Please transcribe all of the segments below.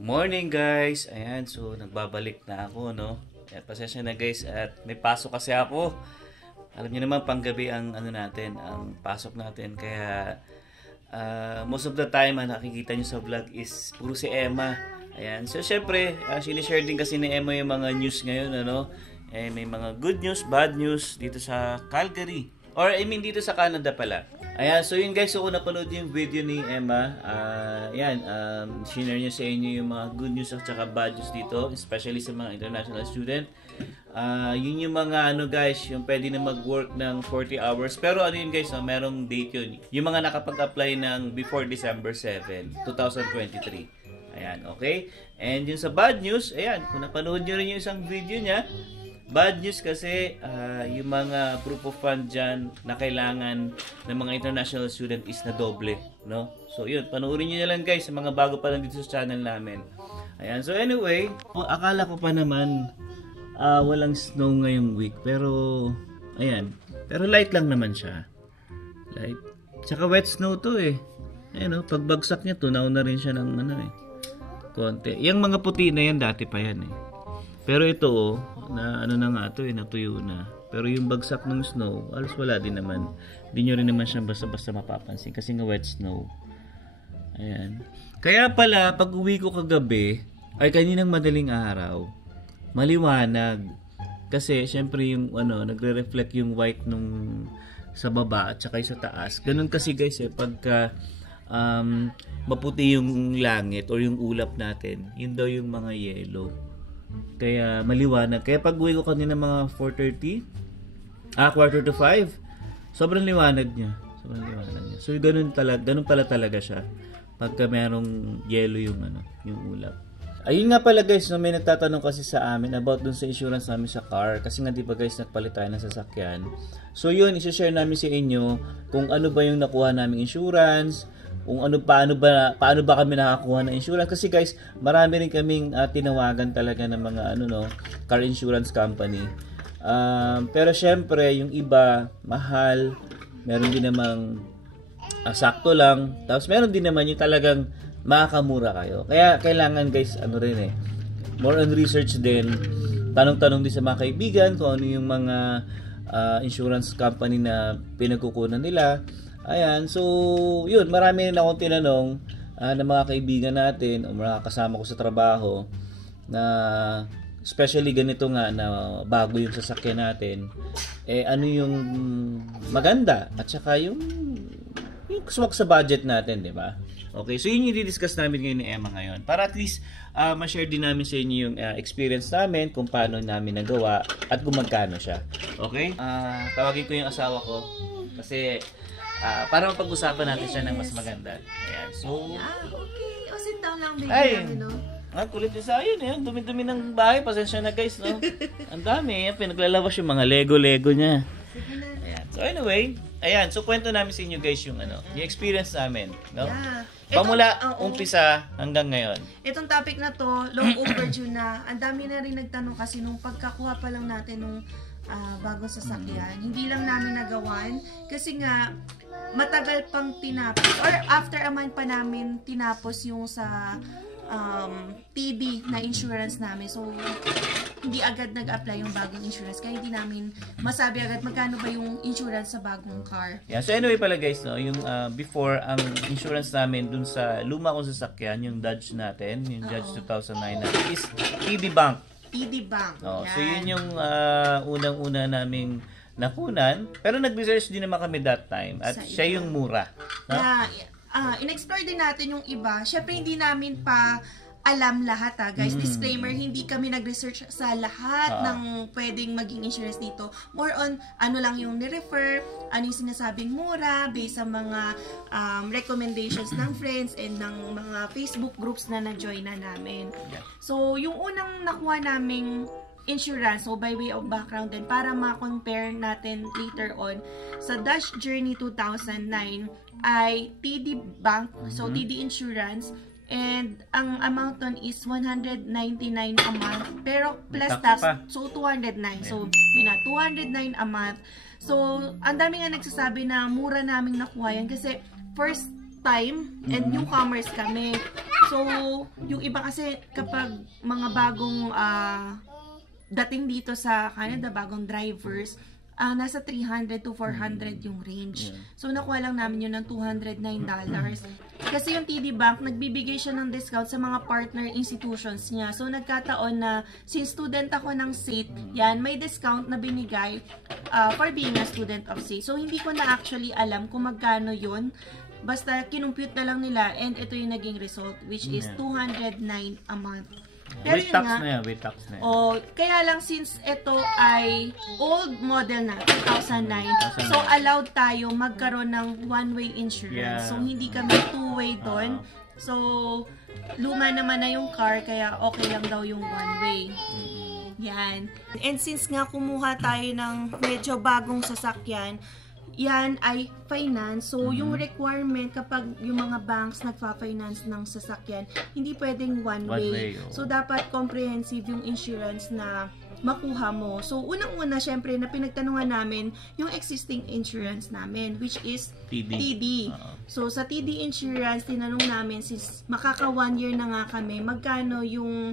Morning guys! Ayan, so nagbabalik na ako, no? Ayan, pasensya na guys at may pasok kasi ako. Alam niyo naman panggabi ang natin, ang pasok natin. Kaya most of the time nakikita niyo sa vlog is puro si Emma. Ayan, so syempre, sinishare din kasi ni Emma yung mga news ngayon, ano? May mga good news, bad news dito sa Calgary. Or I mean dito sa Canada pala. Ayan, so yun guys, so kung napanood yung video ni Emma, share niya sa inyo yung mga good news at saka bad news dito, especially sa mga international student. Yun yung mga guys, yung pwede na mag-work ng 40 hours. Pero yun guys, merong date yun. Yung mga nakapag-apply ng before December 7, 2023. Ayan, okay? And yun sa bad news, ayan, kung napanood nyo rin yung isang video niya, bad news kasi yung mga proof of fund dyan na kailangan ng mga international student is na doble, no? So yun, panoorin nyo na lang guys sa mga bago pa lang dito sa channel namin. Ayan, so anyway, akala ko pa naman walang snow ngayong week, pero ayan, pero light lang naman siya. Light. Tsaka wet snow to eh. Ayan o, pagbagsak niya, tunaw na rin siya ng konti. Yung mga puti na yan, dati pa yan eh. Pero ito na na nga to natuyo na. Pero yung bagsak ng snow, alos wala din naman. Hindi nyo rin naman siya basta-basta mapapansin kasi nga wet snow. Ayan. Kaya pala, pag uwi ko kagabi, ay kaninang madaling araw, maliwanag. Kasi syempre yung nagre-reflect yung white nung sa baba at saka sa taas. Ganun kasi guys pagka maputi yung langit or yung ulap natin, yun daw yung mga yellow. Kaya maliwanag. Kaya pag uwi ko kanina mga 4:30, quarter to 5, sobrang liwanag niya. Sobrang liwanag niya. So ganun pala talaga siya. Pagka merong yellow yung ulap. Ayun nga pala guys, may nagtatanong kasi sa amin about dun sa insurance namin sa car. Kasi nga di ba guys, nagpalit tayo ng sasakyan. So yun, i-share namin sa inyo kung ano ba yung nakuha naming insurance, kung paano ba kami nakakuha ng insurance. Kasi guys, marami rin kaming tinawagan talaga ng mga car insurance company. Pero syempre, yung iba mahal, meron din namang sakto lang, tapos meron din naman yung talagang makakamura kayo. Kaya kailangan guys, more on research din. Tanong-tanong din sa mga kaibigan kung ano yung mga insurance company na pinagkukunan nila. Ayan, so yun, marami rin akong tinanong ng mga kaibigan natin o mga kasama ko sa trabaho na especially ganito nga na bago yung sasakyan natin, ano yung maganda at saka yung swak sa budget natin, di ba? Okay, so yun yung i-discuss namin ngayon ni Emma ngayon. Para at least ma-share din namin sa inyo yung experience namin, kung paano namin nagawa at kung magkano siya. Okay? Tawagin ko yung asawa ko kasi para mapag-usapan natin siya ng mas maganda. Ayan, so okay. O, sit down lang, baby. Ay, kulit yung sa yun. Dumi-dumi ng bahay. Pasensya na guys, no? Ang dami. Pinaglalabas yung mga Lego niya. Sige na. Ayan. So anyway, ayan. So kwento namin sa inyo guys yung yung experience namin, no? Yeah. Pamula umpisa hanggang ngayon. Itong topic na to, long overdue na. Ang dami na rin nagtanong kasi nung pagkakuha pa lang natin nung bagong sasakyan. Hindi lang namin nagawan kasi nga matagal pang tinapos or after a month pa namin tinapos yung sa TD na insurance namin. So, hindi agad nag-apply yung bagong insurance. Kaya hindi namin masabi agad magkano ba yung insurance sa bagong car. Yeah, so anyway pala guys, no, yung before ang insurance namin dun sa luma kong sasakyan, yung Dodge natin, yung Dodge 2009 natin is TD Bank. TD Bank. No, so yun yung unang-una naming nakunan. Pero nag-research din naman kami that time at siya yung mura. No? In-explore din natin yung iba. Syempre hindi namin pa alam lahat guys. Disclaimer, hindi kami nag-research sa lahat ng pwedeng maging insurance dito. More on ano lang yung ni-refer, ano yung sinasabing mura based sa mga recommendations ng friends and ng mga Facebook groups na na-join na namin. Yeah. So, yung unang nakuha naming insurance, so by way of background din, para ma-compare natin later on, sa Dutch Journey 2009 ay TD Bank, so TD Insurance, and ang amount nun is 199 a month, pero plus tax, so 209. So, yun na, 209 a month. So, ang dami nga nagsasabi na mura naming nakuha yan kasi first time and newcomers kami. So, yung iba kasi kapag mga bagong dating dito sa Canada, bagong drivers, nasa 300 to 400 yung range. So, nakuha lang namin yun ng $209. Kasi yung TD Bank, nagbibigay siya ng discount sa mga partner institutions niya. So, nagkataon na, since student ako ng SAIT, yan, may discount na binigay for being a student of SAIT. So, hindi ko na actually alam kung magkano yun. Basta, kinumpute na lang nila and ito yung naging result, which is $209 a month. Pero with tax na yan, with tax na yan. Kaya lang since ito ay old model na, 2009, so allowed tayo magkaroon ng one-way insurance. So hindi kami two-way doon. So luma naman na yung car, kaya okay lang daw yung one-way. Yan. And since nga kumuha tayo ng medyo bagong sasakyan, yan ay finance. So, yung requirement kapag yung mga banks nagpa-finance ng sasakyan, hindi pwedeng one way. So, dapat comprehensive yung insurance na makuha mo. So, unang-una, syempre, na pinagtanungan namin yung existing insurance namin, which is TD. So, sa TD insurance, tinanong namin, since makaka 1 year na nga kami, magkano yung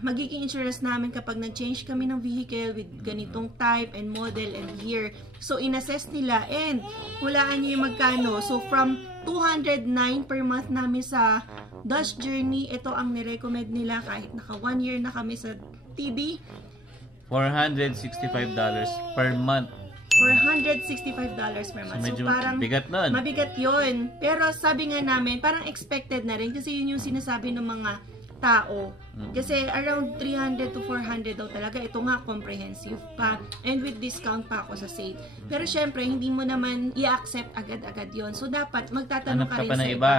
magiging insurance namin kapag nag-change kami ng vehicle with ganitong type and model and year. So, inassess nila and hulaan nyo yung magkano. So, from 209 per month namin sa Dutch Journey, ito ang nirecommend nila kahit naka 1 year na kami sa TD. $465 per month. $465 per month. So, parang bigat nun. Mabigat yun. Pero sabi nga namin, parang expected na rin kasi yun yung sinasabi ng mga tao. Kasi around 300 to 400 daw talaga. Ito nga, comprehensive pa. And with discount pa ako sa SAIT. Pero syempre, hindi mo naman i-accept agad-agad yon. So, dapat magtatanong ka rin sa iba.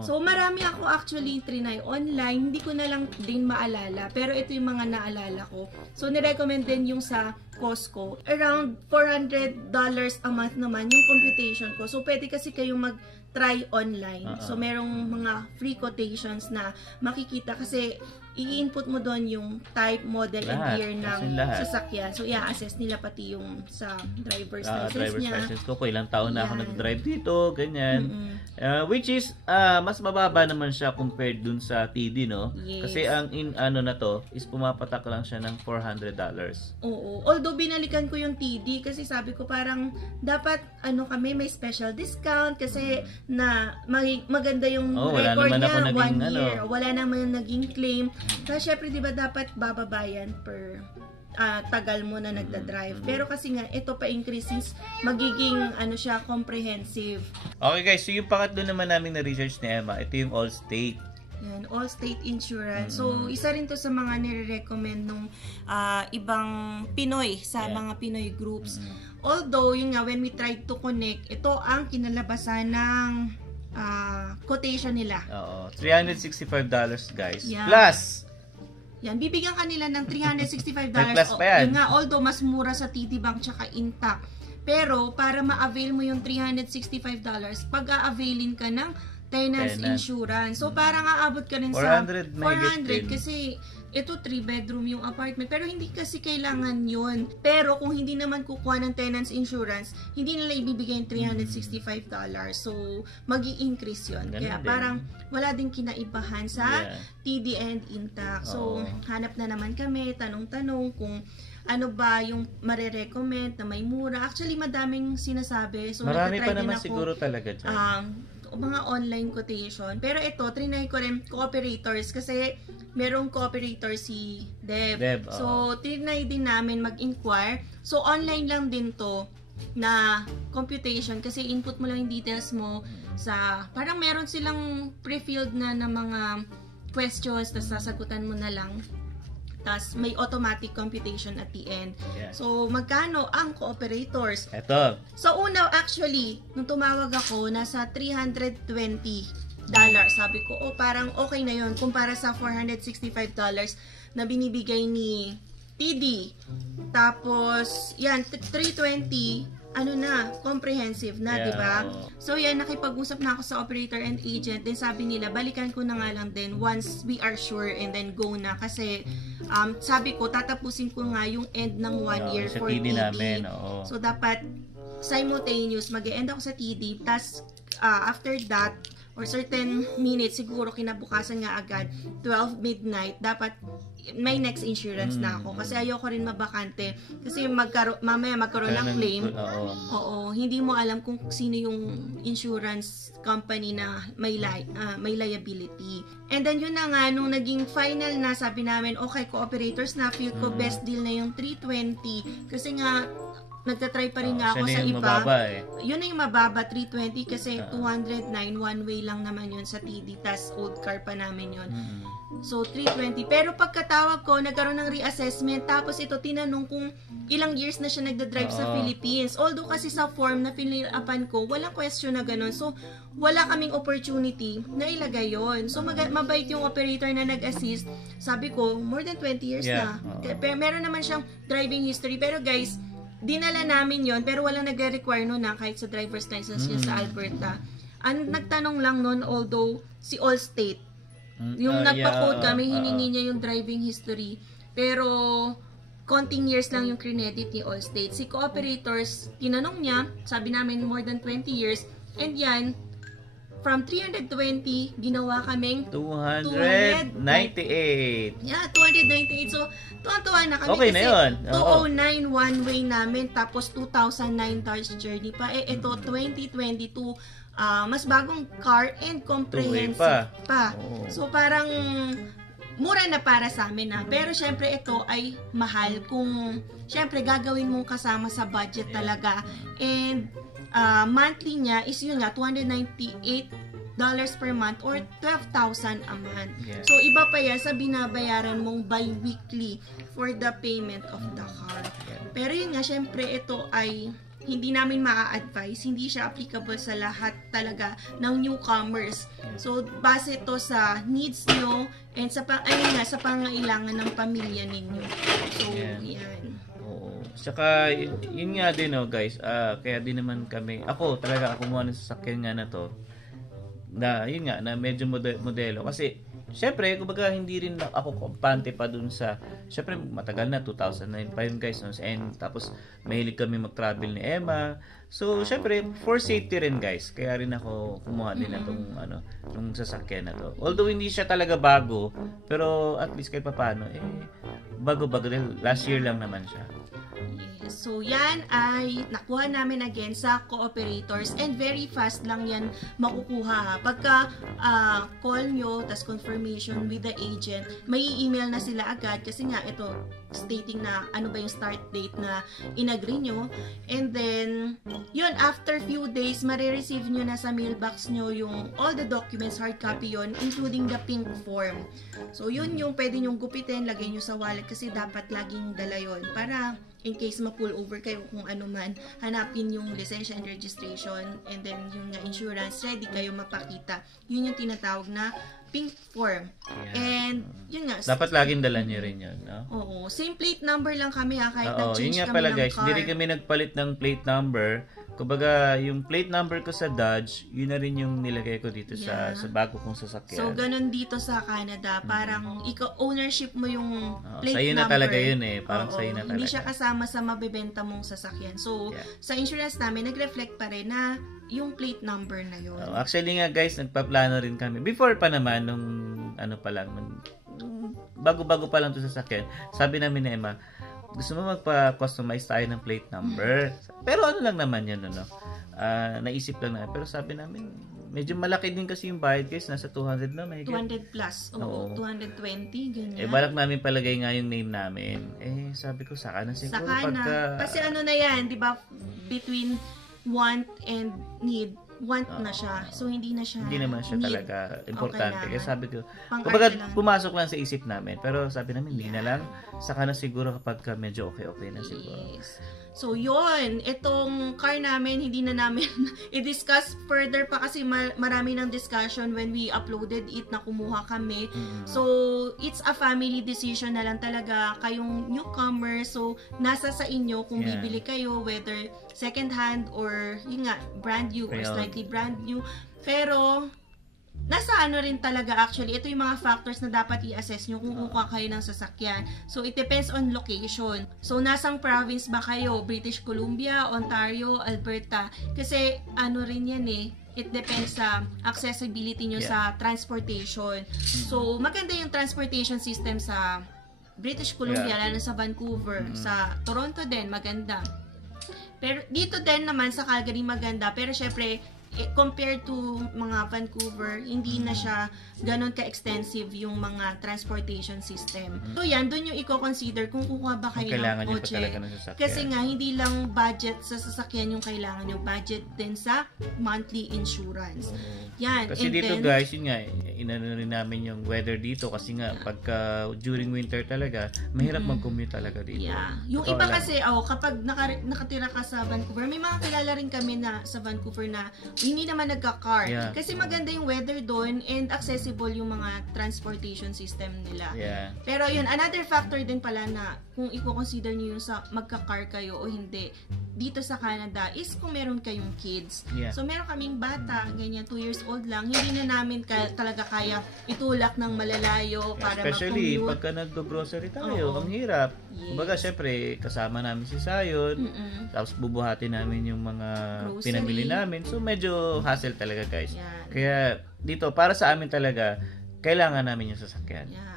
So, marami ako actually trinay online. Hindi ko na lang din maalala. Pero ito yung mga naalala ko. So, nirecommend din yung sa Costco. Around $400 a month naman yung computation ko. So, pwede kasi kayong mag-try online. So, merong mga free quotations na makikita kasi i-input mo doon yung type, model, and year ng sasakyan. So, i-assess nila pati yung sa driver's license niya. Driver's license ko, ilang taon na ako nag-drive dito, ganyan. Which is, mas mababa naman siya compared dun sa TD, no? Yes. Kasi ang ano na to, is pumapatak lang siya ng $400. Oo. Although, binalikan ko yung TD kasi sabi ko parang dapat, kami may special discount kasi na maganda yung record niya, 1 year. Wala naman naging claim. Kasi syempre, di ba, dapat bababayan per tagal mo na nagda-drive. Pero kasi nga, ito pa increases, magiging, siya, comprehensive. Okay guys, so yung pangatlo naman namin na research ni Emma, ito yung Allstate. Yan, Allstate Insurance. So, isa rin to sa mga nire-recommend nung ibang Pinoy, sa mga Pinoy groups. Although, yun nga, when we tried to connect, ito ang kinalabasan ng quotation nila. Oo. $365 guys. Yeah. Plus! Yan, bibigyan kanila ng $365. May plus pa yan. Yun nga, although mas mura sa TD Bank tsaka Intact. Pero, para ma-avail mo yung $365, pag-a-availin ka ng tenants insurance. So, parang aabot ka rin sa 400 kasi ito 3-bedroom yung apartment. Pero hindi kasi kailangan yun. Pero kung hindi naman kukuha ng tenants insurance, hindi nila ibibigay yung $365. So, magi-increase yun. Kaya parang wala din kinaibahan sa TD and Intact. So, hanap na naman kami, tanong-tanong kung ano ba yung marirecommend na may mura. Actually, madaming sinasabi. So, marami pa naman ako, siguro talaga dyan. Mga online quotation. Pero ito, trinay ko rin cooperators kasi merong cooperator si Deb. So, trinay din namin mag-inquire. So, online lang din to na computation kasi input mo lang yung details mo sa, parang meron silang pre-filled na mga questions, tapos sasagutan mo na lang. Tapos may automatic computation at the end. So, magkano ang cooperators? Ito. So, una, actually, nung tumawag ako, nasa $320. Sabi ko, parang okay na yun kumpara sa $465 na binibigay ni TD. Tapos, yan, 320, comprehensive na, di ba? So, yan, nakipag-usap na ako sa operator and agent. Then, sabi nila, balikan ko na nga lang din once we are sure and then go na. Kasi, sabi ko, tatapusin ko nga yung end ng 1 year for TD. Namin, So, dapat simultaneous, mag-e-end ako sa TD. Tapos, after that, or certain minutes, siguro kinabukasan nga agad, 12 midnight, dapat may next insurance na ako. Kasi ayoko rin mabakante. Kasi mamaya magkaroon ng claim. Oo, hindi mo alam kung sino yung insurance company na may liability. And then yun na nga, nung naging final na, sabi namin, okay, co-operators na, feel ko best deal na yung 320. Kasi nga, nagtatry pa rin nga ako sa iba. Mababa, Yun na yung mababa, 320 kasi 209, one way lang naman yun sa TD, tas old car pa namin yun. So, 320. Pero pagkatawag ko, nagkaroon ng reassessment, tapos ito, tinanong kung ilang years na siya nagda-drive sa Philippines. Although kasi sa form na fill-upan ko, walang question na ganun. So, wala kaming opportunity na ilagay yun. So, mabait yung operator na nag-assist. Sabi ko, more than 20 years na. Pero meron naman siyang driving history. Pero guys, dinala namin yon, pero walang nagre-require nun na kahit sa driver's license niya sa Alberta. Ang nagtanong lang nun, although si Allstate, yung nagpa-code kami, hiningi niya yung driving history. Pero konting years lang yung credit ni Allstate. Si co-operators, tinanong niya, sabi namin more than 20 years, and yan, from 320, ginawa kaming 298. Yeah, 298. So, tuwa-tuwa na kami. Okay na yun. 209 one way namin, tapos 2009 cars journey pa. Ito, 2022, mas bagong car and comprehensive pa. So, parang mura na para sa amin na. Pero, syempre, ito ay mahal kung, syempre, gagawin mong kasama sa budget talaga. And, monthly niya is yun nga, $298 per month or 12,000 a month. Yeah. So, iba pa yan sa binabayaran mong bi-weekly for the payment of the car. Yeah. Pero yun nga, syempre, ito ay hindi namin maa-advise, hindi siya applicable sa lahat talaga ng newcomers. So, base ito sa needs nyo and sa pangailangan ng pamilya ninyo. So, yan. Saka, yun nga din, guys, kaya din naman kami, ako kumuha ng sasakyan nga na to, na, yun nga, na medyo modelo, kasi, syempre, kumbaga, hindi rin ako kampante pa dun sa, syempre, matagal na, 2009 pa yun, guys, no? And, tapos, mahilig kami mag-travel ni Emma, so, syempre, for safety rin, guys, kaya rin ako kumuha din na tong, nung sasakyan na to, although, hindi siya talaga bago, pero, at least, kahit pa paano, bago-bago, dahil last year lang naman siya. So, yan ay nakuha namin again sa co-operators and very fast lang yan makukuha. Pagka call nyo, tas confirmation with the agent, may email na sila agad kasi nga ito stating na ano ba yung start date na in-agree nyo. And then, yun, after few days, marireceive nyo na sa mailbox nyo yung all the documents, hard copy yun, including the pink form. So, yun yung pwede nyong gupitin, lagay nyo sa wallet kasi dapat laging dala yun para in case ma-pull over kayo kung ano man, hanapin yung lisensya and registration and then yung insurance, ready kayo mapakita. Yun yung tinatawag na pink form. Yeah. And yun nga. Dapat laging dala nyo rin yun, no? Oo. Same plate number lang kami kahit yun nag-change nga kami pala, ng guys, car. hindi rin kami nagpalit ng plate number. Kumbaga, yung plate number ko sa Dodge, yun na rin yung nilagay ko dito sa bago kong sasakyan. So, ganun dito sa Canada. Parang ownership mo yung plate sa'yo number. Na talaga yun parang sa'yo na talaga. Hindi siya kasama sa mabebenta mong sasakyan. So, sa insurance namin, nag-reflect pa rin na yung plate number na yun. Actually nga, guys, nagpaplano rin kami. Before pa naman, nung bago-bago pa lang ito sasakyan, sabi namin ni Emma, gusto mo magpa-customize tayo ng plate number. Pero ano lang naman yun, naisip lang na. Pero sabi namin, medyo malaki din kasi yung bayad, guys. Nasa 200 na. 200 plus. Oo, 220, ganyan. Balak namin palagay nga yung name namin. Sabi ko, saka na siguro. Saka na. Kasi ano na yan, di ba? Between want and need. Want na siya. So, hindi na siya hindi naman siya need. Talaga importante. Okay. Kaya sabi ko, kumbaga pumasok lang sa isip namin. Pero sabi namin, hindi na lang. Saka na siguro kapag medyo okay na siguro. Yes. So, yun. Itong car namin, hindi na namin i-discuss further pa kasi marami ng discussion when we uploaded it na kumuha kami. So, it's a family decision na lang talaga. Kayong newcomer, so, nasa sa inyo kung bibili kayo, whether second hand or, yun nga, brand new or slightly brand new. Pero, nasa ano rin talaga actually, ito yung mga factors na dapat i-assess nyo kung kukuha kayo ng sasakyan. So, it depends on location. So, nasang province ba kayo? British Columbia, Ontario, Alberta. Kasi, ano rin yan it depends sa accessibility nyo sa transportation. So, maganda yung transportation system sa British Columbia, lalo sa Vancouver. Sa Toronto din, maganda. Pero dito din naman sa Calgary maganda, pero syempre compared to mga Vancouver, hindi na siya ganun ka-extensive yung mga transportation system. So yan, dun yung i-consider kung kukuha ba kayo ng kotse. Kasi nga, hindi lang budget sa sasakyan yung kailangan nyo, budget din sa monthly insurance. Yan. Kasi dito guys, yun nga, inano rin namin yung weather dito kasi nga, pagka during winter talaga, mahirap mag-commute talaga dito. Yeah. Yung iba kasi, kapag nakatira ka sa Vancouver, may mga kilala rin kami na sa Vancouver na hindi naman nagka-car. Yeah. Kasi maganda yung weather doon and accessible yung mga transportation system nila. Yeah. Pero yun, another factor din pala na kung i-consider niyo yung sa magka-car kayo o hindi dito sa Canada is kung meron kayong kids. Yeah. So meron kaming bata, ganyan, 2 years old lang, hindi na namin talaga kaya itulak ng malalayo para especially pagka nag-grocery tayo, ang hirap. Yes. Kumbaga, syempre, kasama namin si Sayon, tapos bubuhatin namin yung mga pinamili namin. So, medyo hassle talaga, guys. Yeah. Kaya, dito, para sa amin talaga, kailangan namin yung sasakyan. Yeah.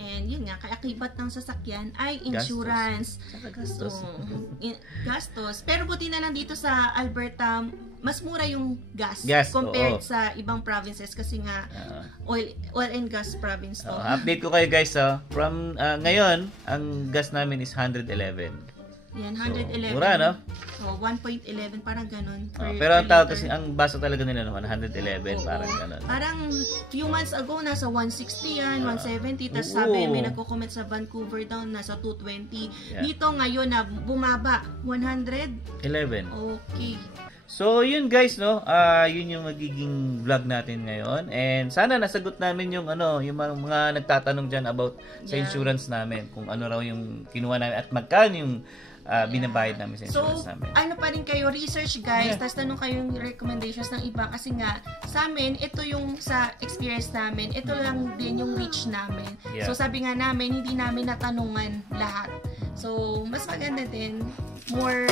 And yun nga, kaakibat ng sasakyan ay insurance. Gastos. Gastos. Pero buti na lang dito sa Alberta, mas mura yung gas compared sa ibang provinces kasi nga oil and gas province to. Update ko kayo guys, from ngayon, ang gas namin is 111. Yan, 111. So, mura, no? So, 1.11, parang ganun. Pero ang tawag kasi, ang basa talaga nila naman, 111, parang ganun. Parang few months ago, nasa 160 yan, 170. Tapos sabi, may nagko-comment sa Vancouver daw, nasa 220. Yeah. Dito ngayon na bumaba, 111. Okay. So, yun guys, no? Yun yung magiging vlog natin ngayon. And sana nasagot namin yung yung mga nagtatanong dyan about sa insurance namin. Kung ano raw yung kinuha namin at magkano yung binabayad namin sa insurance namin. Ano pa rin kayo, research guys, tapos tanong kayong recommendations ng iba kasi nga, sa amin, ito yung sa experience namin, ito lang din yung reach namin. Yeah. So sabi nga namin, hindi namin natanungan lahat. So, mas maganda din, more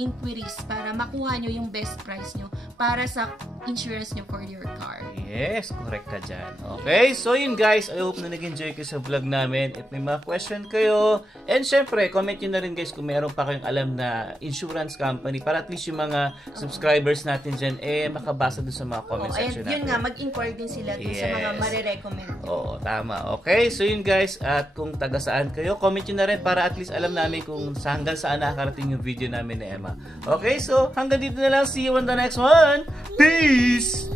inquiries para makuha nyo yung best price nyo para sa insurance nyo for your car. Yes, correct ka dyan. Okay, so yun guys, I hope na nag-enjoy kayo sa vlog namin. If may mga question kayo, and syempre, comment nyo na rin guys kung meron pa kayong alam na insurance company para at least yung mga subscribers natin dyan, makabasa dun sa mga comment section natin. Yun nga, mag-inquire din sila dun sa mga marirecommend. Oo, tama. Okay, so yun guys, at kung taga saan kayo, comment nyo na rin para at least alam namin kung hanggang saan nakakarating yung video namin ni Emma. Okay, so hanggang dito na lang. See you on the next one. Peace!